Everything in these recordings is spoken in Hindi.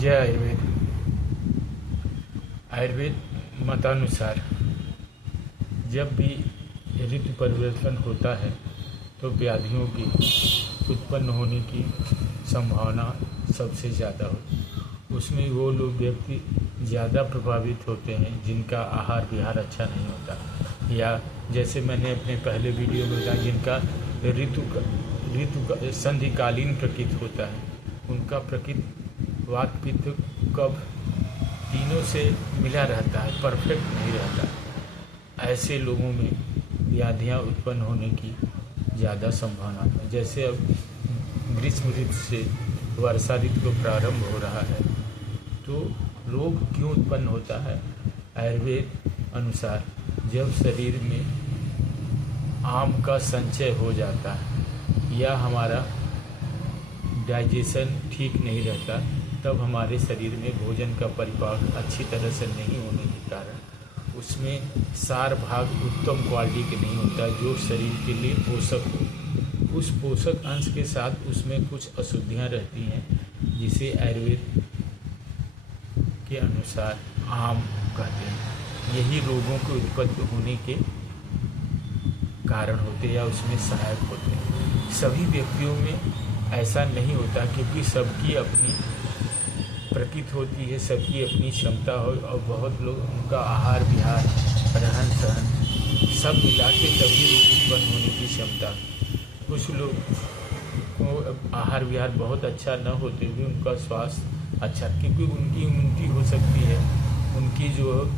जय आयुर्वेद। आयुर्वेद मतानुसार जब भी ऋतु परिवर्तन होता है तो व्याधियों की उत्पन्न होने की संभावना सबसे ज़्यादा होती है। उसमें वो लोग व्यक्ति ज़्यादा प्रभावित होते हैं जिनका आहार विहार अच्छा नहीं होता, या जैसे मैंने अपने पहले वीडियो में बताया जिनका ऋतु संधिकालीन प्रकृति होता है, उनका प्रकृति वात पित्त कफ तीनों से मिला रहता है, परफेक्ट नहीं रहता। ऐसे लोगों में व्याधियाँ उत्पन्न होने की ज़्यादा संभावना है। जैसे अब ग्रीष्म ऋतु से वर्षा ऋतु को प्रारंभ हो रहा है, तो रोग क्यों उत्पन्न होता है? आयुर्वेद अनुसार जब शरीर में आम का संचय हो जाता है या हमारा डाइजेशन ठीक नहीं रहता, तब हमारे शरीर में भोजन का परिपाक अच्छी तरह से नहीं होने के कारण उसमें सार भाग उत्तम क्वालिटी के नहीं होता, जो शरीर के लिए पोषक हो। उस पोषक अंश के साथ उसमें कुछ अशुद्धियाँ रहती हैं, जिसे आयुर्वेद के अनुसार आम कहते हैं। यही रोगों के उत्पत्ति होने के कारण होते या उसमें सहायक होते हैं। सभी व्यक्तियों में ऐसा नहीं होता, क्योंकि सबकी अपनी प्रकृति होती है, सबकी अपनी क्षमता हो, और बहुत लोग उनका आहार विहार रहन सहन सब मिला के तभी उत्पन्न होने की क्षमता। कुछ लोग को आहार विहार बहुत अच्छा न होते हुए उनका स्वास्थ्य अच्छा, क्योंकि उनकी इम्यूनिटी हो सकती है, उनकी जो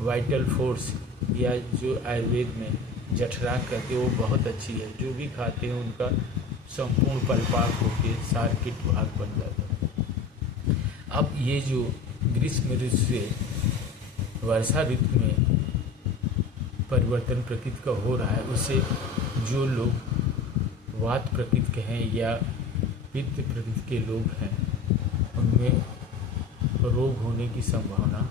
वाइटल फोर्स या जो आयुर्वेद में जठरांग कहते हैं वो बहुत अच्छी है। जो भी खाते हैं उनका संपूर्ण परिपाक होकर सार्किट भाग बन जाता है। अब ये जो ग्रीष्म ऋतु से वर्षा ऋतु में परिवर्तन प्रकृति का हो रहा है, उससे जो लोग वात प्रकृति के हैं या पित्त प्रकृति के लोग हैं, उनमें रोग होने की संभावना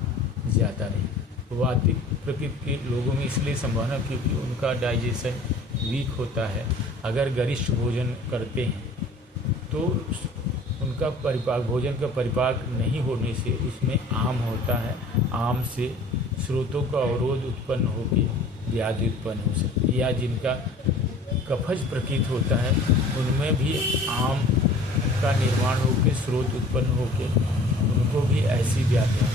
ज़्यादा नहीं। वातिक प्रकृति के लोगों में इसलिए संभावना क्योंकि उनका डाइजेशन वीक होता है। अगर गरिष्ठ भोजन करते हैं तो उनका परिपाक, भोजन का परिपाक नहीं होने से उसमें आम होता है, आम से स्रोतों का अवरोध उत्पन्न होकर व्याधि उत्पन्न हो सकती है। या जिनका कफज प्रकृति होता है उनमें भी आम का निर्माण होकर स्रोत उत्पन्न होकर उनको भी ऐसी व्याधियाँ,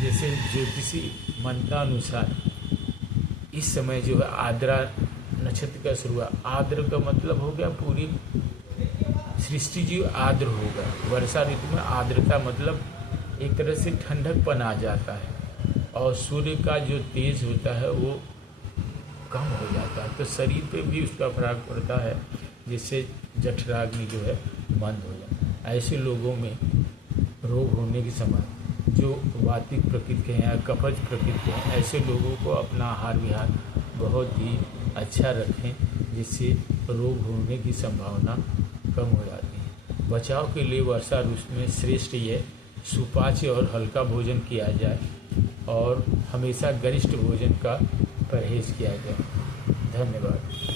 जैसे ज्योतिषी मंत्रानुसार इस समय जो है आर्द्रा नक्षत्र का शुरुआत, आर्द्र का मतलब हो गया पूरी सृष्टि जीव आर्द्र होगा। वर्षा ऋतु में आर्द्रता मतलब एक तरह से ठंडकपन आ जाता है और सूर्य का जो तेज होता है वो कम हो जाता है, तो शरीर पे भी उसका फर्क पड़ता है, जिससे जठराग्नि जो है बंद हो जाता है। ऐसे लोगों में रोग होने की संभावना, जो वातिक प्रकृति के हैं या कफज प्रकृति के हैं, ऐसे लोगों को अपना आहार विहार बहुत ही अच्छा रखें, जिससे रोग होने की संभावना कम हो जाती है। बचाव के लिए वर्षा ऋतु में श्रेष्ठ ये सुपाच्य और हल्का भोजन किया जाए और हमेशा गरिष्ठ भोजन का परहेज किया जाए। धन्यवाद।